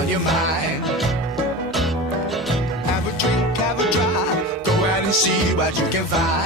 on your mind. Have a drink, have a drive, go out and see what you can find.